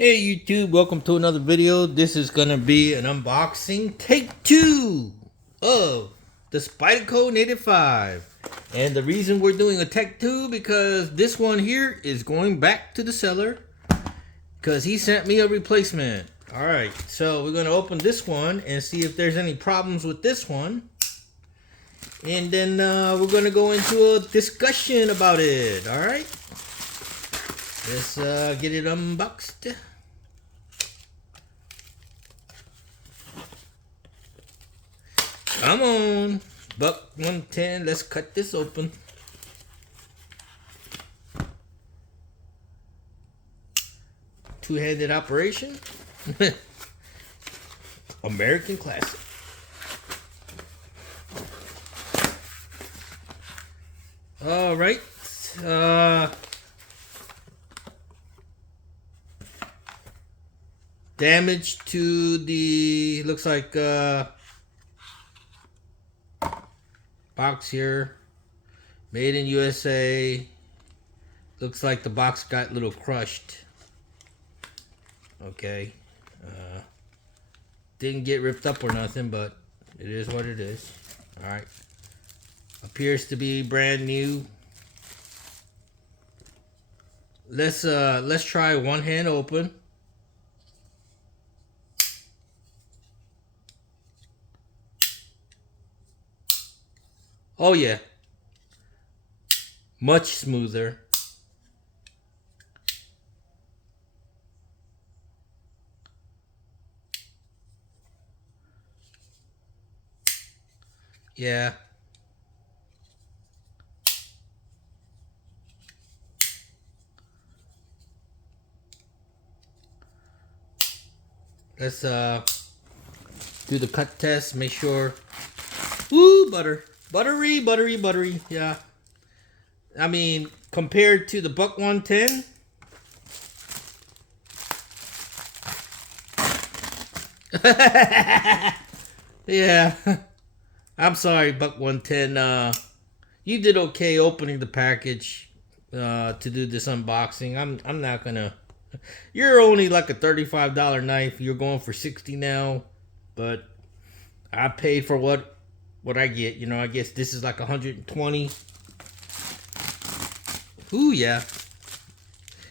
Hey YouTube, welcome to another video. This is gonna be an unboxing take 2 of the Spyderco Native 5. And the reason we're doing a take 2 because this one here is going back to the seller because he sent me a replacement. Alright, so we're gonna open this one and see if there's any problems with this one. And then we're gonna go into a discussion about it. Alright, let's get it unboxed. Come on, buck 110. Let's cut this open. Two-handed operation. American classic. All right. Damage to the looks like box here, made in USA. Looks like the box got a little crushed. Okay, didn't get ripped up or nothing, but it is what it is. All right, appears to be brand new. Let's try one hand open. Oh yeah, much smoother. Yeah. Let's do the cut test, make sure. Ooh, butter. Buttery. Yeah. I mean, compared to the buck 110. Yeah. I'm sorry, buck 110. You did okay opening the package to do this unboxing. I'm not gonna. You're only like a $35 knife. You're going for 60 now, but I paid for what I get. You know, I guess this is like 120. Ooh yeah,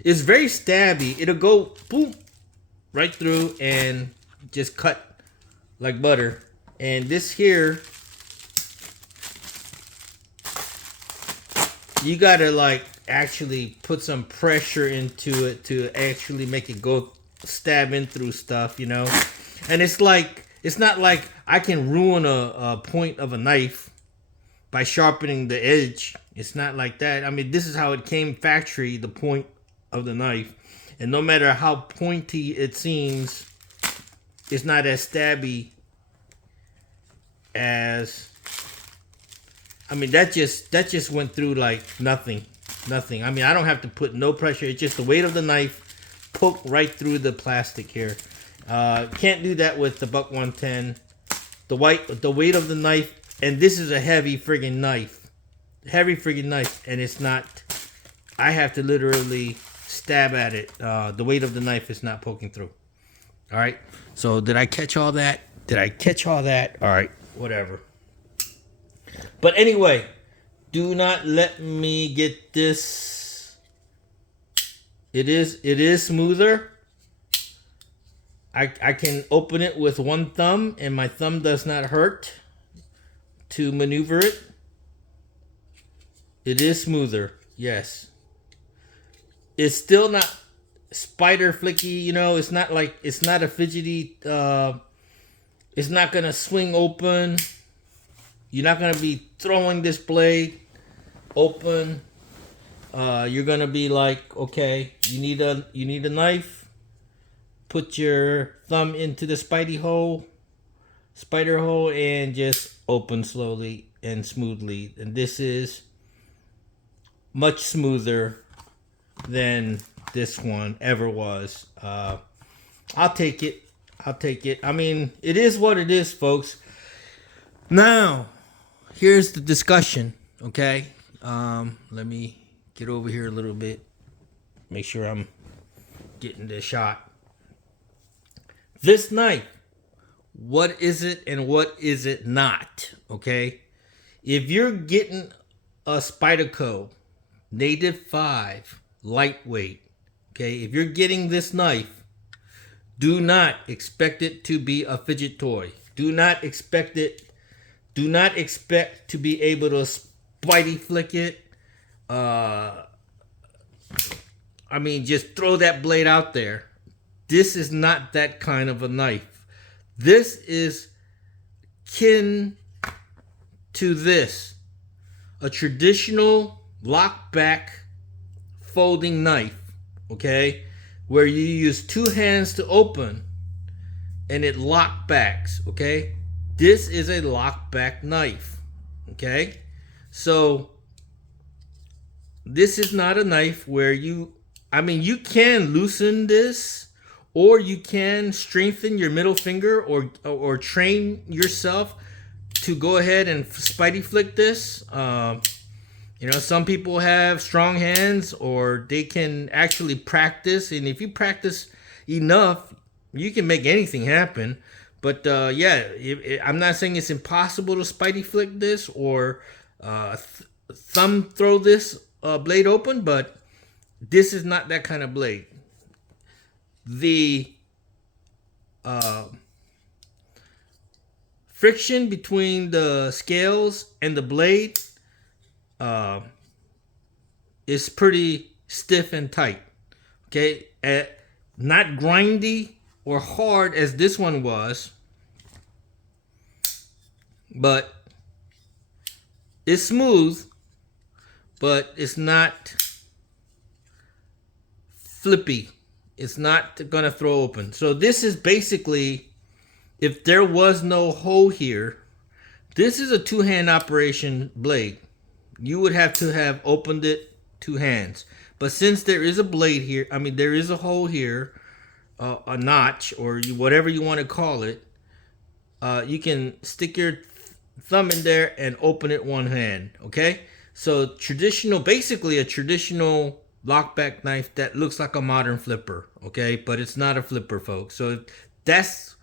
it's very stabby. It'll go boom right through and just cut like butter. And this here, you gotta like actually put some pressure into it to actually make it go stab in through stuff, you know. And it's like, it's not like I can ruin a point of a knife by sharpening the edge. It's not like that. I mean, this is how it came factory, the point of the knife. And no matter how pointy it seems, it's not as stabby as, I mean, that just went through like nothing. I mean, I don't have to put no pressure. It's just the weight of the knife poked right through the plastic here. Can't do that with the buck 110. The weight of the knife, and this is a heavy friggin' knife. And it's not, I have to literally stab at it. The weight of the knife is not poking through. All right. So did I catch all that? All right. Whatever. But anyway, do not let me get this. It is smoother. I can open it with one thumb and my thumb does not hurt to maneuver it. It is smoother, yes. It's still not spider flicky, you know. It's not like, it's not a fidgety, it's not gonna swing open. You're not gonna be throwing this blade open. You're gonna be like, okay, you need a knife. Put your thumb into the spider hole, and just open slowly and smoothly. And this is much smoother than this one ever was. I'll take it. I mean, it is what it is, folks. Now, here's the discussion, okay? Let me get over here a little bit. Make sure I'm getting the shot. This knife, what is it and what is it not? Okay, if you're getting a Spyderco Native 5 lightweight, okay, if you're getting this knife, do not expect it to be a fidget toy. Do not expect to be able to spidey flick it. I mean, just throw that blade out there. This is not that kind of a knife. This is kin to this. A traditional lock back folding knife, okay? Where you use two hands to open and it lock backs, okay? This is a lock back knife, okay? So this is not a knife where you can loosen this, or you can strengthen your middle finger, or train yourself to go ahead and spidey flick this. Some people have strong hands, or they can actually practice, and if you practice enough, you can make anything happen. But I'm not saying it's impossible to spidey flick this or thumb throw this blade open, but this is not that kind of blade. The friction between the scales and the blade is pretty stiff and tight. Okay, not grindy or hard as this one was, but it's smooth, but it's not flippy. It's not gonna throw open. So this is basically, if there was no hole here, this is a two-hand operation blade. You would have to have opened it two hands. But since there is a blade here, there is a hole here, a notch, or whatever you want to call it, you can stick your thumb in there and open it one hand, okay? So basically a traditional lockback knife that looks like a modern flipper, okay? But it's not a flipper, folks. So that's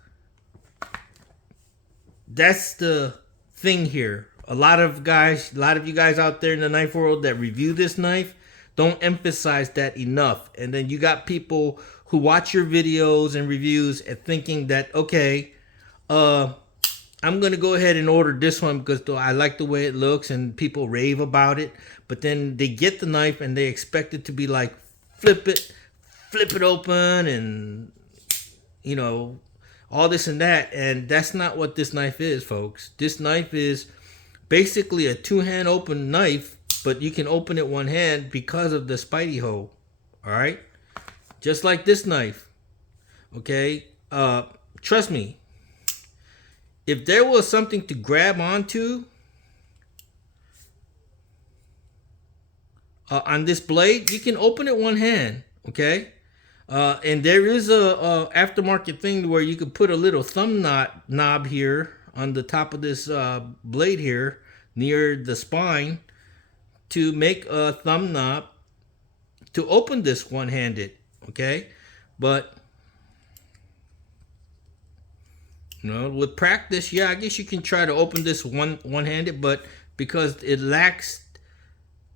the thing here. A lot of you guys out there in the knife world that review this knife don't emphasize that enough. And then you got people who watch your videos and reviews and thinking that, okay, I'm gonna go ahead and order this one because I like the way it looks and people rave about it. But then they get the knife and they expect it to be like flip it open, and all this and that. And that's not what this knife is, folks. This knife is basically a two-hand open knife, but you can open it one hand because of the spidey hole. All right, just like this knife. Okay, trust me. If there was something to grab onto on this blade, you can open it one hand, okay? And there is a aftermarket thing where you could put a little thumb knob here on the top of this blade here near the spine to make a thumb knob to open this one-handed, okay? But with practice, I guess you can try to open this one-handed, but because it lacks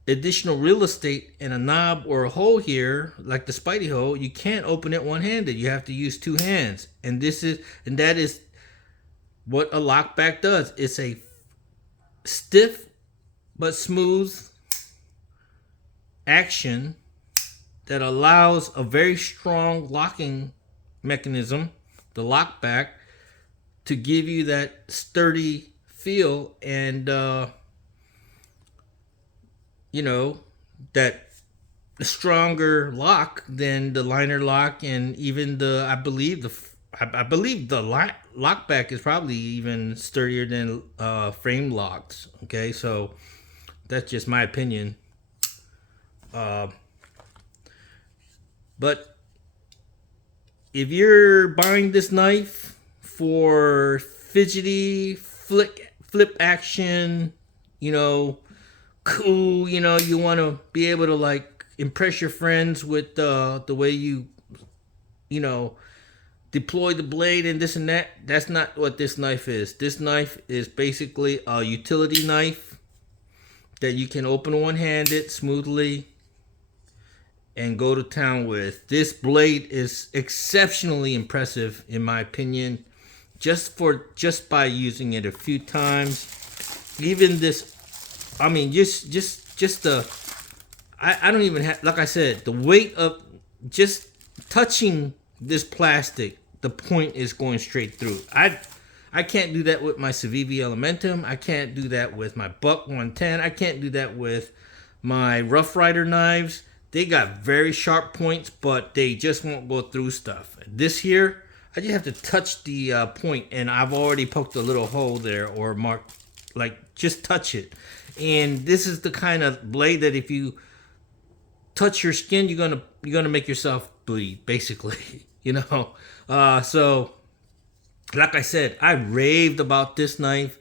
additional real estate in a knob or a hole here, like the spidey hole, you can't open it one-handed. You have to use two hands, and that is what a lockback does. It's a stiff but smooth action that allows a very strong locking mechanism, the lockback, to give you that sturdy feel and that stronger lock than the liner lock, and even I believe the lockback is probably even sturdier than frame locks. Okay, so that's just my opinion. But if you're buying this knife for fidgety flip action, cool, you want to be able to impress your friends with the way you deploy the blade and this and that. That's not what this knife is. This knife is basically a utility knife that you can open one-handed smoothly and go to town with. This blade is exceptionally impressive in my opinion, just by using it a few times. Even this, I mean, just the, I don't even have, like I said, the weight of just touching this plastic, the point is going straight through. I can't do that with my Civivi Elementum. I can't do that with my Buck 110. I can't do that with my Rough Rider knives. They got very sharp points, but they just won't go through stuff. This here, I just have to touch the point, and I've already poked a little hole there or marked, like just touch it. And this is the kind of blade that if you touch your skin, you're gonna make yourself bleed, basically. You know, so like I said, I raved about this knife,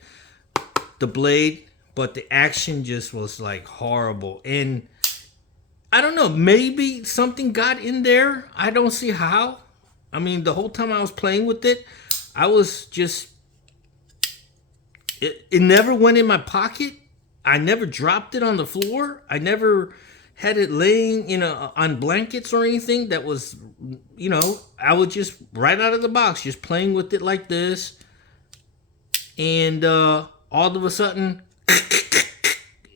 the blade, but the action just was like horrible. And I don't know, maybe something got in there. I don't see how. I mean, the whole time I was playing with it, I was just, it never went in my pocket. I never dropped it on the floor. I never had it laying, you know, on blankets or anything. That was, you know, I would just right out of the box, just playing with it like this. And all of a sudden,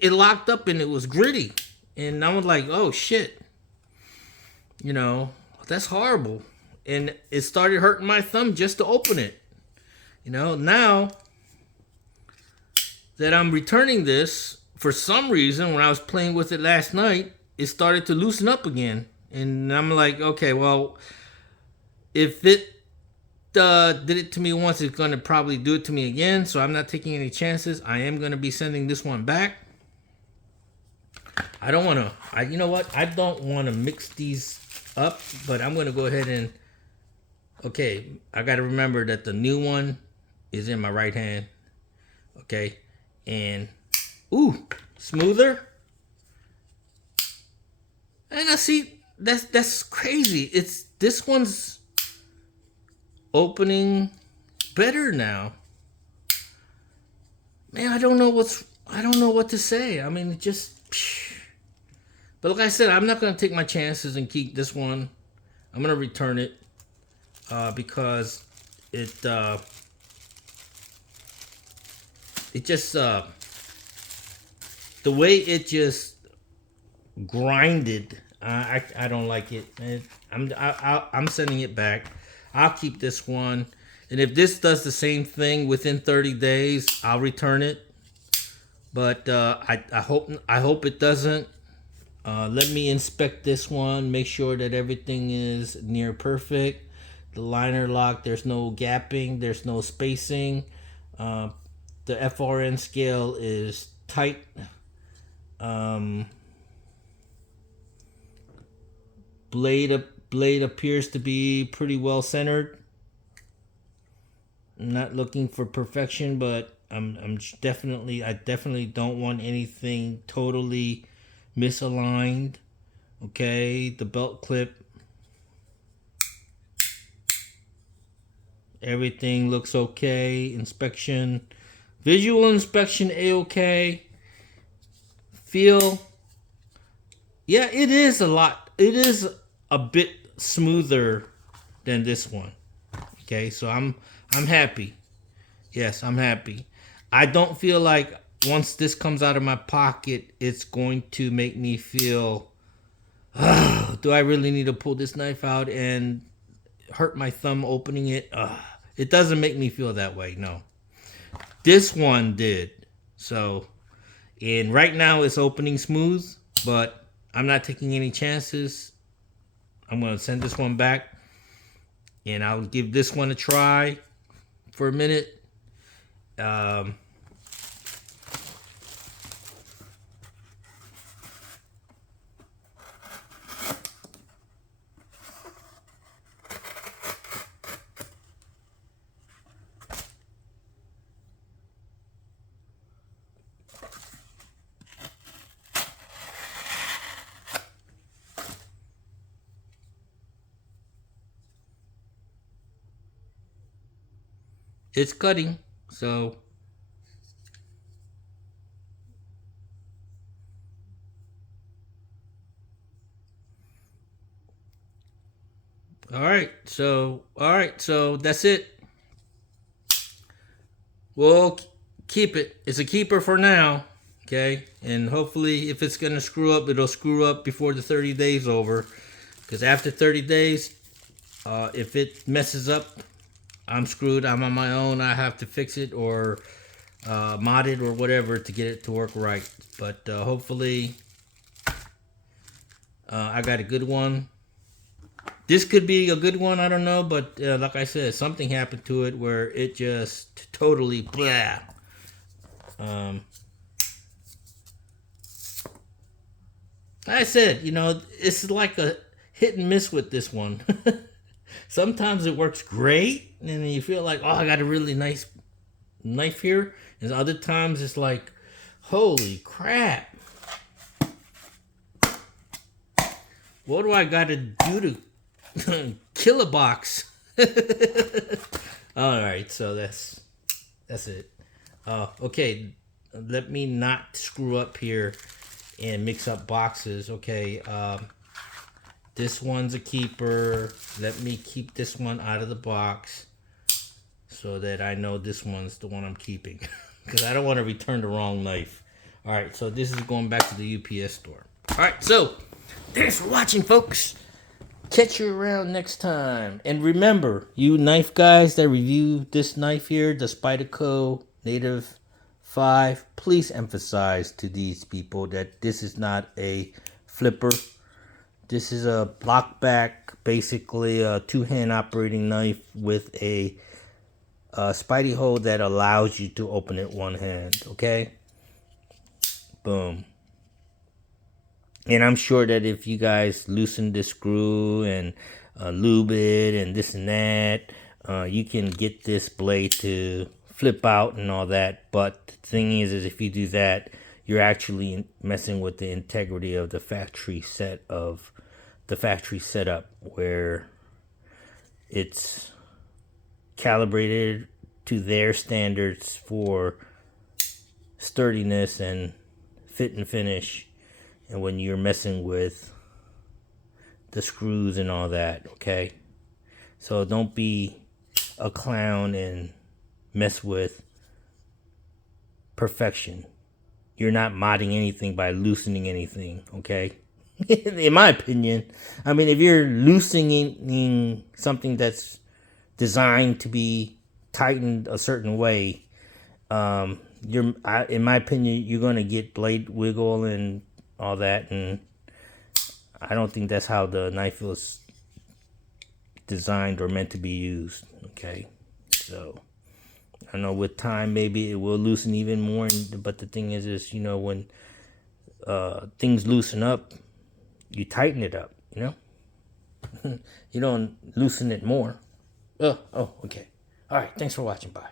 it locked up and it was gritty. And I was like, oh shit, you know, that's horrible. And it started hurting my thumb just to open it. You know, now that I'm returning this, for some reason, when I was playing with it last night, it started to loosen up again. And I'm like, okay, well, if it did it to me once, it's going to probably do it to me again. So I'm not taking any chances. I am going to be sending this one back. I don't want to, you know what? I don't want to mix these up, but I'm going to go ahead and, okay, I got to remember that the new one is in my right hand. Okay. And, ooh, smoother. And I see, that's crazy. This one's opening better now. Man, I don't know what to say. I mean, it just, but like I said, I'm not going to take my chances and keep this one. I'm going to return it because it just, the way it just grinded, I don't like it. I'm sending it back. I'll keep this one. And if this does the same thing within 30 days, I'll return it. But I hope it doesn't. Let me inspect this one, make sure that everything is near perfect. The liner lock, there's no gapping, there's no spacing. The FRN scale is tight. Blade appears to be pretty well centered. I'm not looking for perfection, but I definitely don't want anything totally misaligned. Okay, the belt clip, everything looks okay. Inspection, visual inspection, a-okay. Feel, yeah, it is a bit smoother than this one. Okay, so I'm happy. Yes, I'm happy. I don't feel like once this comes out of my pocket, it's going to make me feel, do I really need to pull this knife out and hurt my thumb opening it? It doesn't make me feel that way, no. This one did. So, and right now it's opening smooth, but I'm not taking any chances. I'm going to send this one back, and I'll give this one a try for a minute. it's cutting. So all right, so that's it. We'll keep it. It's a keeper for now. Okay, and hopefully, if it's gonna screw up, it'll screw up before the 30 days over. Because after 30 days, if it messes up, I'm screwed. I'm on my own. I have to fix it or mod it or whatever to get it to work right. But hopefully, I got a good one. This could be a good one. I don't know, but like I said, something happened to it where it just totally blah. I said, it's like a hit and miss with this one. Sometimes it works great, and then you feel like, oh, I got a really nice knife here. And other times it's like, holy crap. What do I got to do to kill a box? All right, so that's it. Okay, let me not screw up here and mix up boxes. Okay, this one's a keeper. Let me keep this one out of the box so that I know this one's the one I'm keeping, because I don't want to return the wrong knife. All right, so this is going back to the UPS store. All right, so thanks for watching, folks. Catch you around next time. And remember, you knife guys that review this knife here, the Spyderco Native 5, please emphasize to these people that this is not a flipper. This is a block back, basically a two-hand operating knife with a Spidey hole that allows you to open it one hand, okay? Boom. And I'm sure that if you guys loosen this screw and lube it and this and that, you can get this blade to flip out and all that. But the thing is if you do that, you're actually messing with the integrity of the factory setup, where it's calibrated to their standards for sturdiness and fit and finish. And when you're messing with the screws and all that, okay? So don't be a clown and mess with perfection. You're not modding anything by loosening anything, okay? In my opinion. I mean, if you're loosening something that's designed to be tightened a certain way, in my opinion, you're going to get blade wiggle and all that, and I don't think that's how the knife was designed or meant to be used, okay? So I don't know, with time maybe it will loosen even more, but the thing is when things loosen up, you tighten it up, you don't loosen it more. Oh, okay. All right, thanks for watching. Bye.